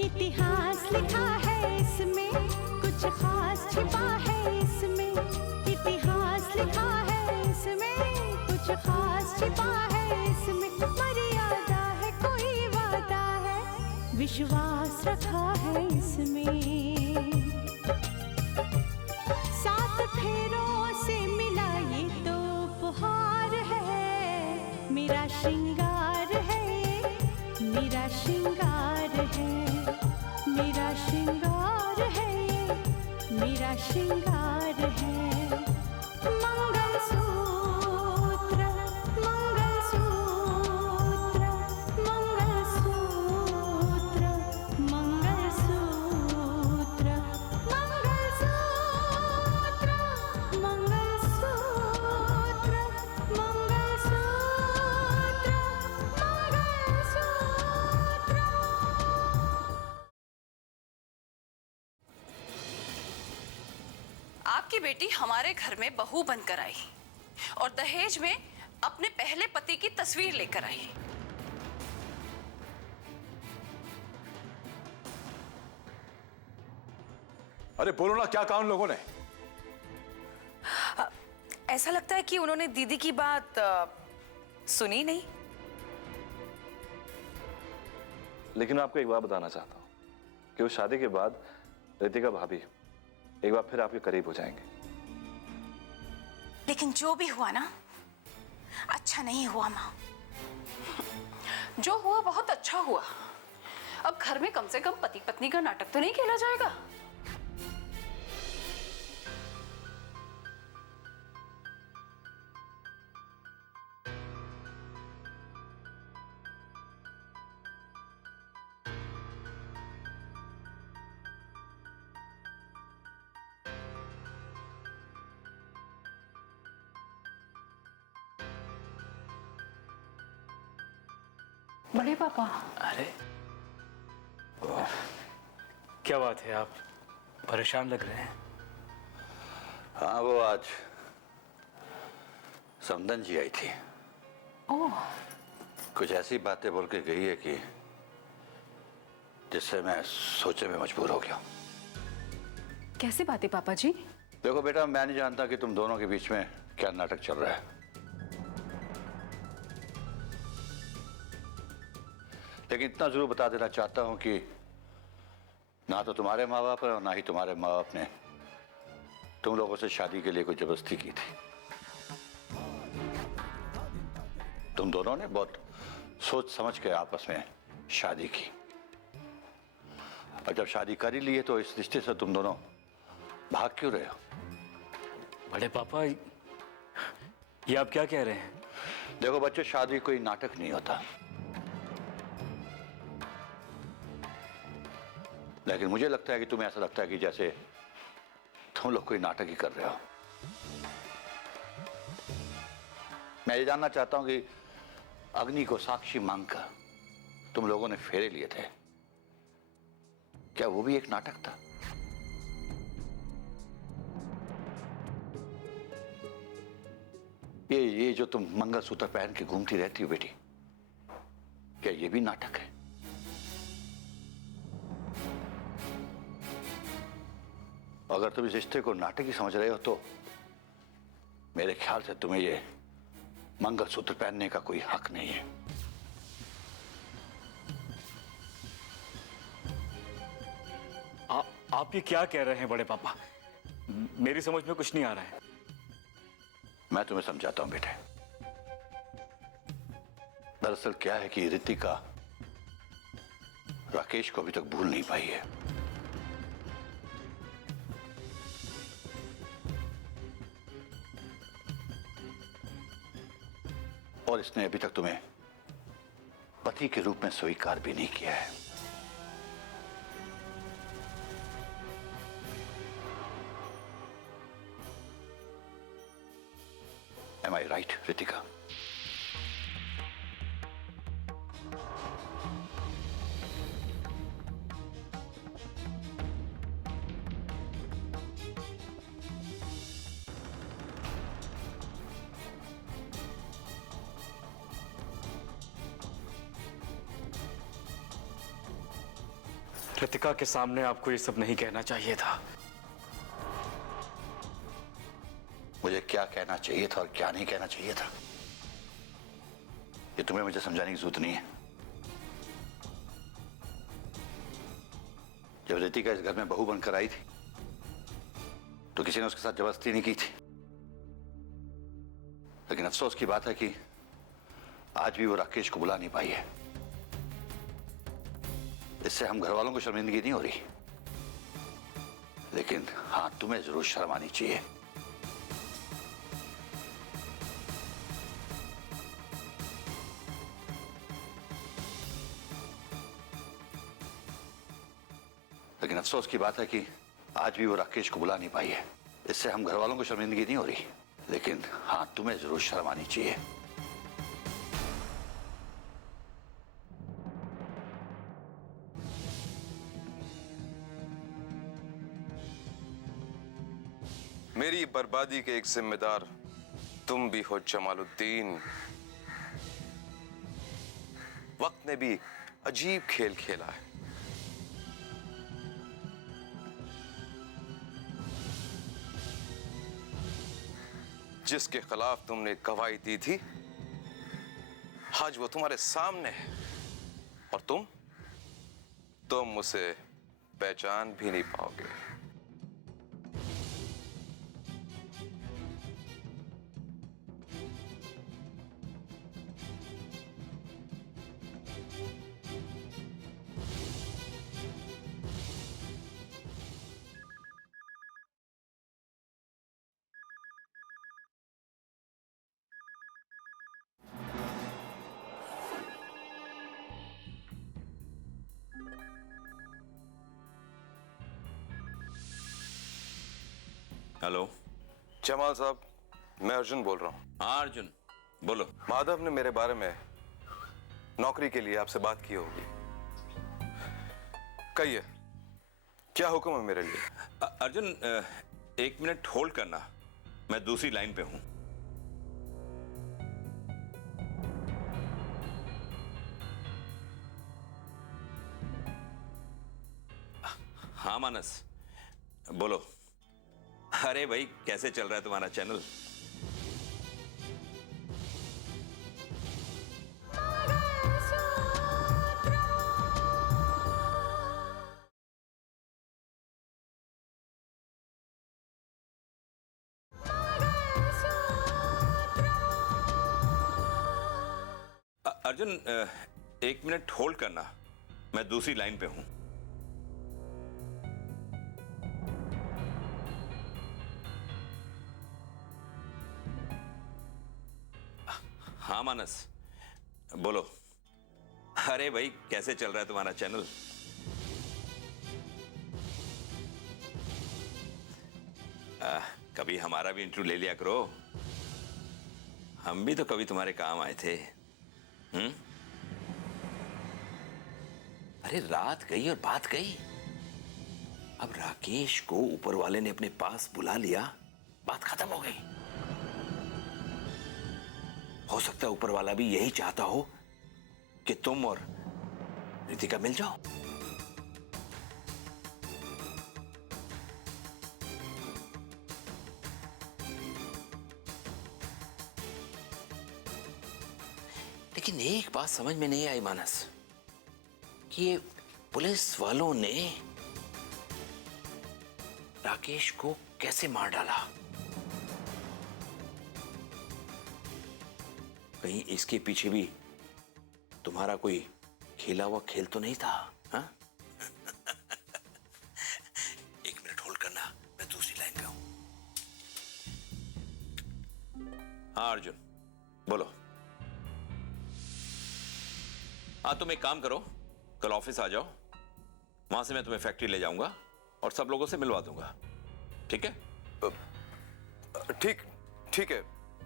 इतिहास लिखा है इसमें, कुछ खास छिपा है इसमें। इतिहास लिखा है इसमें, कुछ खास छिपा है इसमें। मर्यादा है, कोई वादा है, विश्वास रखा है इसमें। सात फेरों से मिला ये तो उपहार है, मेरा श्रृंगार है, मेरा श्रृंगार है, मेरा श्रृंगार है, मेरा श्रृंगार है। मंगलसूत्र, मंगलसूत्र, मंगलसूत्र, मंगलसूत्र, मंगलसूत्र, मंगलसूत्र, मंगलसूत्र। आपकी बेटी हमारे घर में बहू बनकर आई और दहेज में अपने पहले पति की तस्वीर लेकर आई। अरे बोलो ना, क्या कहा उन लोगों ने? ऐसा लगता है कि उन्होंने दीदी की बात सुनी नहीं। लेकिन आपको एक बात बताना चाहता हूं कि उस शादी के बाद रितिका भाभी एक बार फिर आपके करीब हो जाएंगे। लेकिन जो भी हुआ ना, अच्छा नहीं हुआ माँ। जो हुआ बहुत अच्छा हुआ। अब घर में कम से कम पति पत्नी का नाटक तो नहीं खेला जाएगा। बड़े पापा। अरे क्या बात है, आप परेशान लग रहे हैं। हाँ, वो आज समदन जी आई थी। ओह। कुछ ऐसी बातें बोल के गई है कि जिससे मैं सोचने में मजबूर हो गया। कैसी बातें पापा जी? देखो बेटा, मैं नहीं जानता कि तुम दोनों के बीच में क्या नाटक चल रहा है, लेकिन इतना जरूर बता देना चाहता हूं कि ना तो तुम्हारे माँ बाप और ना ही तुम्हारे माँ बाप ने तुम लोगों से शादी के लिए कोई जबरदस्ती की थी। तुम दोनों ने बहुत सोच समझ के आपस में शादी की, और जब शादी कर ही ली है तो इस रिश्ते से तुम दोनों भाग क्यों रहे हो? बड़े पापा, ये आप क्या कह रहे हैं? देखो बच्चे, शादी कोई नाटक नहीं होता, लेकिन मुझे लगता है कि तुम्हें ऐसा लगता है कि जैसे तुम लोग कोई नाटक ही कर रहे हो। मैं ये जानना चाहता हूं कि अग्नि को साक्षी मांगकर तुम लोगों ने फेरे लिए थे, क्या वो भी एक नाटक था? ये जो तुम मंगलसूत्र पहन के घूमती रहती हो बेटी, क्या ये भी नाटक है? अगर तुम इस रिश्ते को नाटक ही समझ रहे हो तो मेरे ख्याल से तुम्हें ये मंगलसूत्र पहनने का कोई हक नहीं है। आप ये क्या कह रहे हैं बड़े पापा? मेरी समझ में कुछ नहीं आ रहा है। मैं तुम्हें समझाता हूं बेटे। दरअसल क्या है कि रितिका राकेश को अभी तक भूल नहीं पाई है। और इसने अभी तक तुम्हें पति के रूप में स्वीकार भी नहीं किया है। Am I right, Ritika? Ritika के सामने आपको ये सब नहीं कहना चाहिए था। मुझे क्या कहना चाहिए था और क्या नहीं कहना चाहिए था, ये तुम्हें मुझे समझाने की जरूरत नहीं है। जब रितिका इस घर में बहू बनकर आई थी तो किसी ने उसके साथ जबरदस्ती नहीं की थी, लेकिन अफसोस की बात है कि आज भी वो राकेश को बुला नहीं पाई है। इससे हम घर वालों को शर्मिंदगी नहीं हो रही, लेकिन हाँ, तुम्हें जरूर शर्म आनी चाहिए। लेकिन अफसोस की बात है कि आज भी वो राकेश को बुला नहीं पाई है। इससे हम घर वालों को शर्मिंदगी नहीं हो रही, लेकिन हाँ, तुम्हें जरूर शर्म आनी चाहिए। मेरी बर्बादी के एक जिम्मेदार तुम भी हो जमालुद्दीन। वक्त ने भी अजीब खेल खेला है। जिसके खिलाफ तुमने गवाही दी थी, आज वो तुम्हारे सामने है और तुम उसे पहचान भी नहीं पाओगे। हेलो जमाल साहब, मैं अर्जुन बोल रहा हूँ। हाँ अर्जुन, बोलो। माधव ने मेरे बारे में नौकरी के लिए आपसे बात की होगी। कहिए, क्या हुक्म है मेरे लिए? अर्जुन, 1 मिनट होल्ड करना, मैं दूसरी लाइन पे हूं। हाँ मानस, बोलो। अरे भाई, कैसे चल रहा है तुम्हारा चैनल? अर्जुन, 1 मिनट होल्ड करना, मैं दूसरी लाइन पे हूं। हाँ मानस, बोलो। अरे भाई, कैसे चल रहा है तुम्हारा चैनल? कभी हमारा भी इंटरव्यू ले लिया करो, हम भी तो कभी तुम्हारे काम आए थे। अरे रात गई और बात गई। अब राकेश को ऊपर वाले ने अपने पास बुला लिया, बात खत्म हो गई। हो सकता है ऊपर वाला भी यही चाहता हो कि तुम और रितिका मिल जाओ। लेकिन एक बात समझ में नहीं आई मानस, कि ये पुलिस वालों ने राकेश को कैसे मार डाला। कहीं इसके पीछे भी तुम्हारा कोई खेला हुआ खेल तो नहीं था? हाँ? 1 मिनट होल्ड करना, मैं दूसरी लाइन पे हूं। हाँ अर्जुन, बोलो। हाँ, तुम एक काम करो, कल ऑफिस आ जाओ, वहां से मैं तुम्हें फैक्ट्री ले जाऊंगा और सब लोगों से मिलवा दूंगा। ठीक है? ठीक है,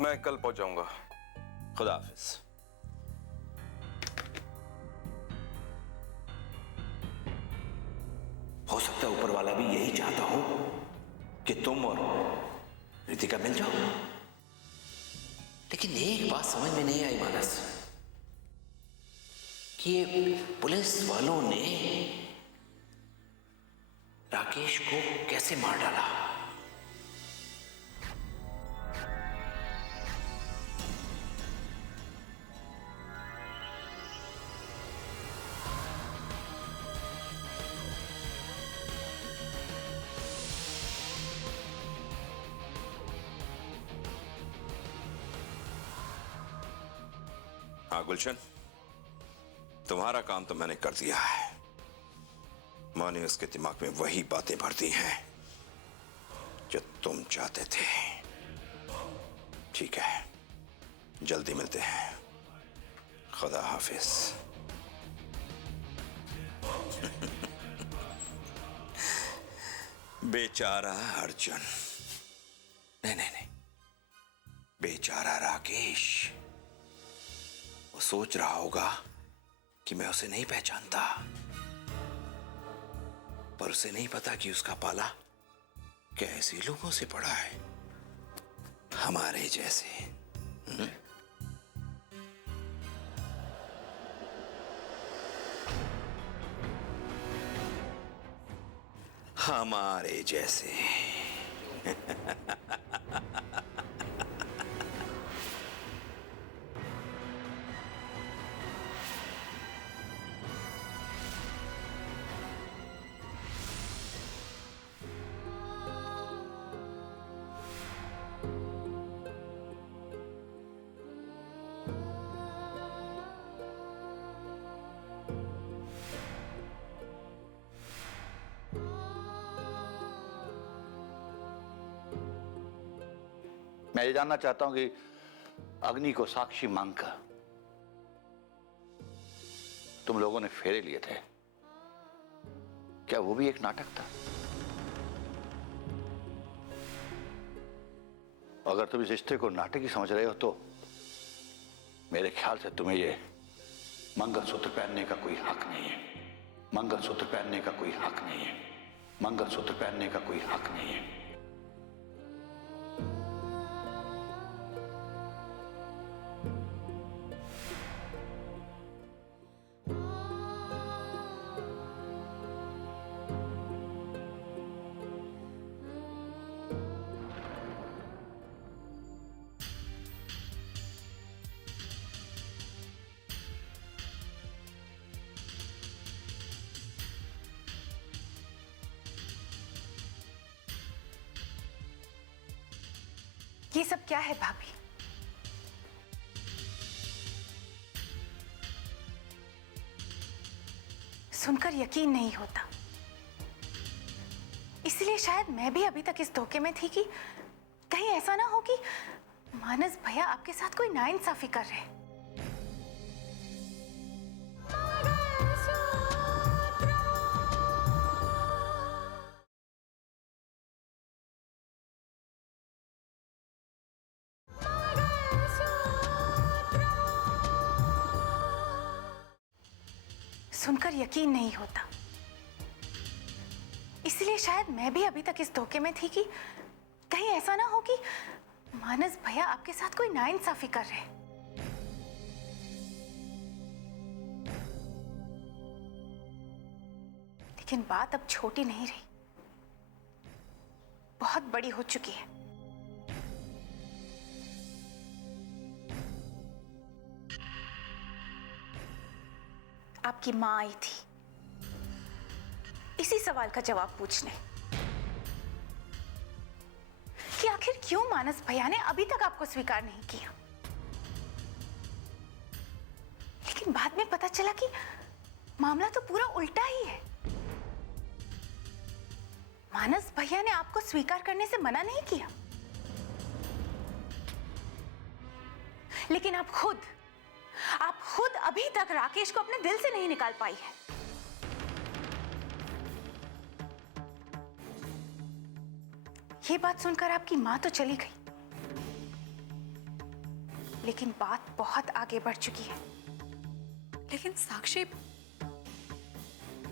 मैं कल पहुंच जाऊंगा। खुदा हाफिज। हो सकता है ऊपर वाला भी यही चाहता हो कि तुम और रितिका मिल जाओ। लेकिन एक बात समझ में नहीं आई मानस, कि ये पुलिस वालों ने राकेश को कैसे मार डाला। हाँ गुलशन, तुम्हारा काम तो मैंने कर दिया है। माँ ने उसके दिमाग में वही बातें भर दी हैं जो तुम चाहते थे। ठीक है, जल्दी मिलते हैं। खुदा हाफिज। बेचारा अर्जुन, नहीं नहीं नहीं, बेचारा राकेश। वो सोच रहा होगा कि मैं उसे नहीं पहचानता, पर उसे नहीं पता कि उसका पाला कैसे लोगों से पड़ा है, हमारे जैसे। हमारे जैसे। मैं ये जानना चाहता हूं कि अग्नि को साक्षी मांगकर तुम लोगों ने फेरे लिए थे, क्या वो भी एक नाटक था? अगर तुम इस रिश्ते को नाटक ही समझ रहे हो तो मेरे ख्याल से तुम्हें ये मंगलसूत्र पहनने का कोई हक नहीं है। मंगलसूत्र पहनने का कोई हक नहीं है। मंगलसूत्र पहनने का कोई हक नहीं है। ये सब क्या है भाभी? सुनकर यकीन नहीं होता। इसलिए शायद मैं भी अभी तक इस धोखे में थी कि कहीं ऐसा ना हो कि मानस भैया आपके साथ कोई नाइंसाफी कर रहे हैं। सुनकर यकीन नहीं होता। इसलिए शायद मैं भी अभी तक इस धोखे में थी कि कहीं ऐसा ना हो कि मानस भैया आपके साथ कोई नाइंसाफी कर रहे हैं। लेकिन बात अब छोटी नहीं रही, बहुत बड़ी हो चुकी है। आपकी मां आई थी इसी सवाल का जवाब पूछने कि आखिर क्यों मानस भैया ने अभी तक आपको स्वीकार नहीं किया। लेकिन बाद में पता चला कि मामला तो पूरा उल्टा ही है। मानस भैया ने आपको स्वीकार करने से मना नहीं किया, लेकिन आप खुद अभी तक राकेश को अपने दिल से नहीं निकाल पाई है। ये बात सुनकर आपकी मां तो चली गई, लेकिन बात बहुत आगे बढ़ चुकी है। लेकिन साक्षी,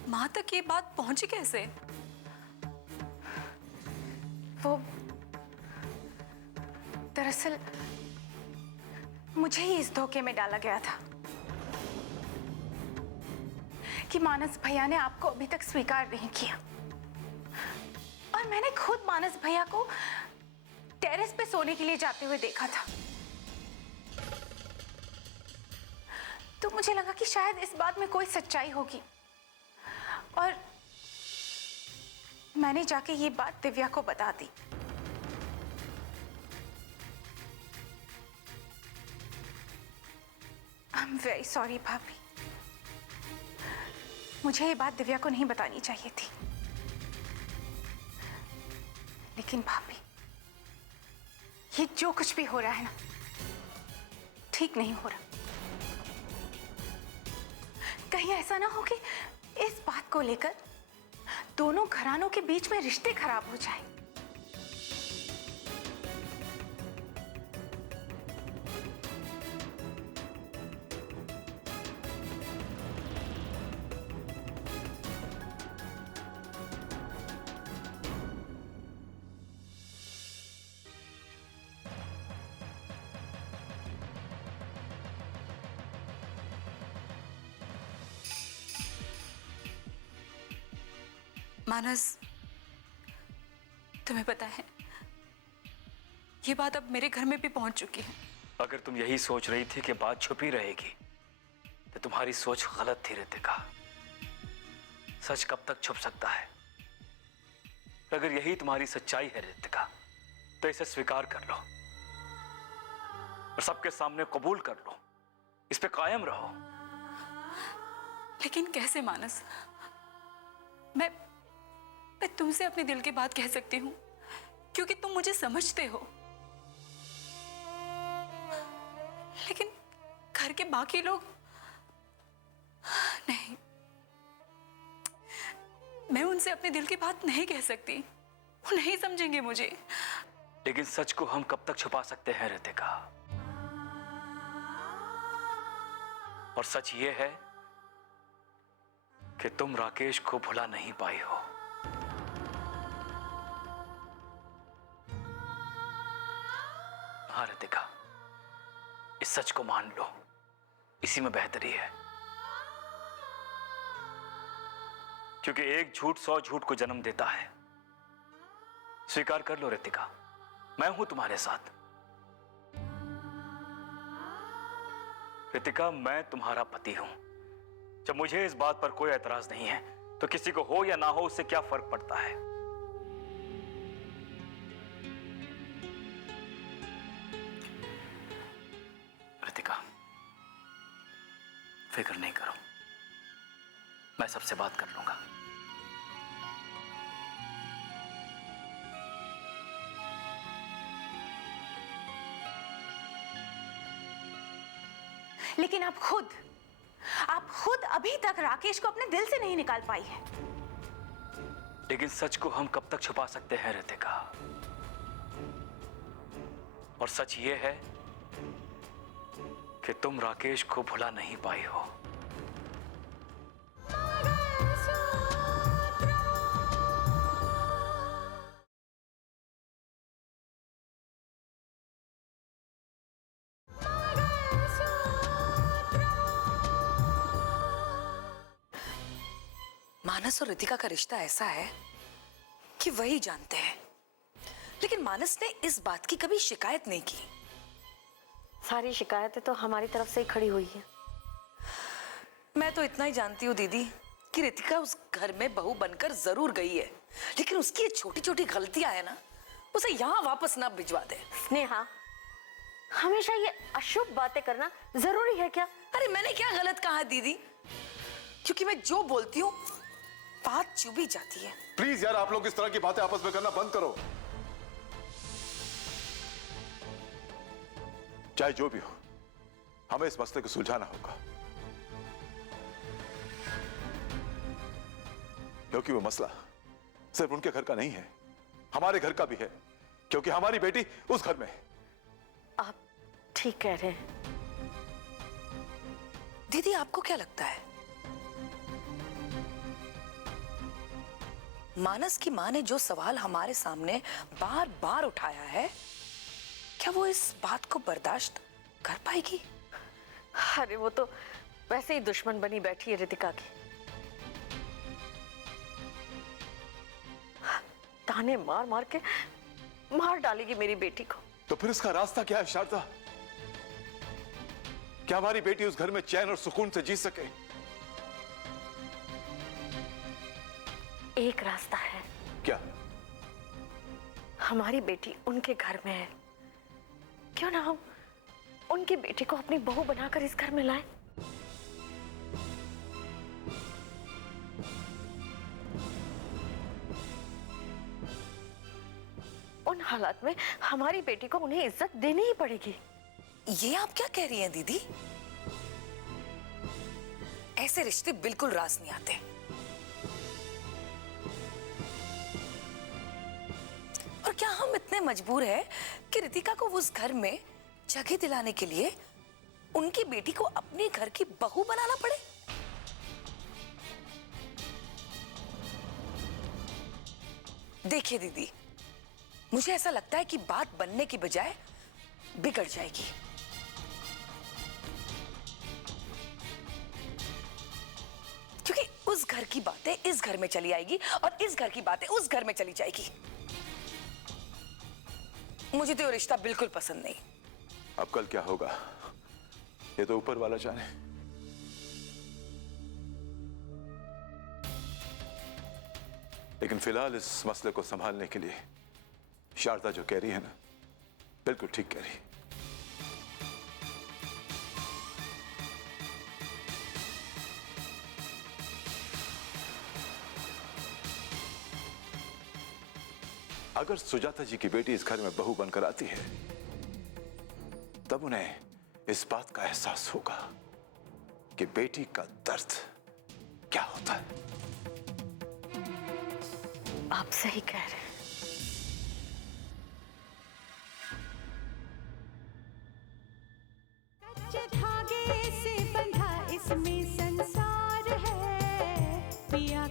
मां तक ये बात पहुंची कैसे? वो दरअसल मुझे ही इस धोखे में डाला गया था कि मानस भैया ने आपको अभी तक स्वीकार नहीं किया। और मैंने खुद मानस भैया को टेरेस पे सोने के लिए जाते हुए देखा था। तो मुझे लगा कि शायद इस बात में कोई सच्चाई होगी, और मैंने जाके ये बात दिव्या को बता दी। आई एम वेरी सॉरी भाभी, मुझे ये बात दिव्या को नहीं बतानी चाहिए थी। लेकिन भाभी, ये जो कुछ भी हो रहा है ना, ठीक नहीं हो रहा। कहीं ऐसा ना हो कि इस बात को लेकर दोनों घरानों के बीच में रिश्ते खराब हो जाए। मानस, तुम्हें पता है ये बात अब मेरे घर में भी पहुंच चुकी है। अगर तुम यही सोच रही थी कि बात छुपी रहेगी तो तुम्हारी सोच गलत थी रितिका। सच कब तक छुप सकता है? अगर यही तुम्हारी सच्चाई है रितिका, तो इसे स्वीकार कर लो और सबके सामने कबूल कर लो, इस पे कायम रहो। लेकिन कैसे मानस? मैं तुमसे अपने दिल की बात कह सकती हूँ क्योंकि तुम मुझे समझते हो, लेकिन घर के बाकी लोग नहीं। मैं उनसे अपने दिल की बात नहीं कह सकती, वो नहीं समझेंगे मुझे। लेकिन सच को हम कब तक छुपा सकते हैं रितिका? और सच ये है कि तुम राकेश को भुला नहीं पाई हो। हाँ रितिका, इस सच को मान लो, इसी में बेहतरी है। क्योंकि एक झूठ 100 झूठ को जन्म देता है। स्वीकार कर लो रितिका, मैं हूं तुम्हारे साथ। रितिका, मैं तुम्हारा पति हूं। जब मुझे इस बात पर कोई एतराज नहीं है तो किसी को हो या ना हो उससे क्या फर्क पड़ता है? रितिका, फिक्र नहीं करो, मैं सबसे बात कर लूंगा। लेकिन आप खुद अभी तक राकेश को अपने दिल से नहीं निकाल पाई है। लेकिन सच को हम कब तक छुपा सकते हैं रितिका? और सच ये है कि तुम राकेश को भुला नहीं पाई हो। मानस और रितिका का रिश्ता ऐसा है कि वही जानते हैं, लेकिन मानस ने इस बात की कभी शिकायत नहीं की। सारी शिकायतें तो हमारी तरफ से ही खड़ी हुई है। मैं तो इतना ही जानती हूँ दीदी कि रितिका उस घर में बहू बनकर जरूर गई है, लेकिन उसकी ये छोटी छोटी गलतियां है ना, उसे यहाँ वापस ना भिजवा दे। स्नेहा, हमेशा ये अशुभ बातें करना जरूरी है क्या? अरे मैंने क्या गलत कहा दीदी? क्योंकि मैं जो बोलती हूँ बात चुभी जाती है। प्लीज यार, आप लोग इस तरह की बातें आपस में करना बंद करो। चाहे जो भी हो, हमें इस मसले को सुलझाना होगा, क्योंकि वो मसला सिर्फ उनके घर का नहीं है, हमारे घर का भी है, क्योंकि हमारी बेटी उस घर में है। आप ठीक कह रहे हैं। दीदी, आपको क्या लगता है मानस की मां ने जो सवाल हमारे सामने बार बार उठाया है, क्या वो इस बात को बर्दाश्त कर पाएगी? अरे वो तो वैसे ही दुश्मन बनी बैठी है रितिका की। ताने मार मार के मार डालेगी मेरी बेटी को। तो फिर इसका रास्ता क्या है शारदा? क्या हमारी बेटी उस घर में चैन और सुकून से जी सके? एक रास्ता है। क्या? हमारी बेटी उनके घर में है, क्यों ना हम उनकी बेटी को अपनी बहू बनाकर इस घर में लाएं? उन हालात में हमारी बेटी को उन्हें इज्जत देनी ही पड़ेगी। ये आप क्या कह रही हैं दीदी? ऐसे रिश्ते बिल्कुल रास नहीं आते। और क्या हम इतने मजबूर हैं कि रितिका को उस घर में जगह दिलाने के लिए उनकी बेटी को अपने घर की बहू बनाना पड़े? देखिए दीदी, मुझे ऐसा लगता है कि बात बनने की बजाय बिगड़ जाएगी। क्योंकि उस घर की बातें इस घर में चली आएगी और इस घर की बातें उस घर में चली जाएगी। मुझे तो ये रिश्ता बिल्कुल पसंद नहीं। अब कल क्या होगा ये तो ऊपर वाला जाने। लेकिन फिलहाल इस मसले को संभालने के लिए शारदा जो कह रही है ना, बिल्कुल ठीक कह रही है। अगर सुजाता जी की बेटी इस घर में बहू बनकर आती है, तब उन्हें इस बात का एहसास होगा कि बेटी का दर्द क्या होता है। आप सही कह रहे हैं। कच्चे धागे से बंधा इसमें संसार है, पिया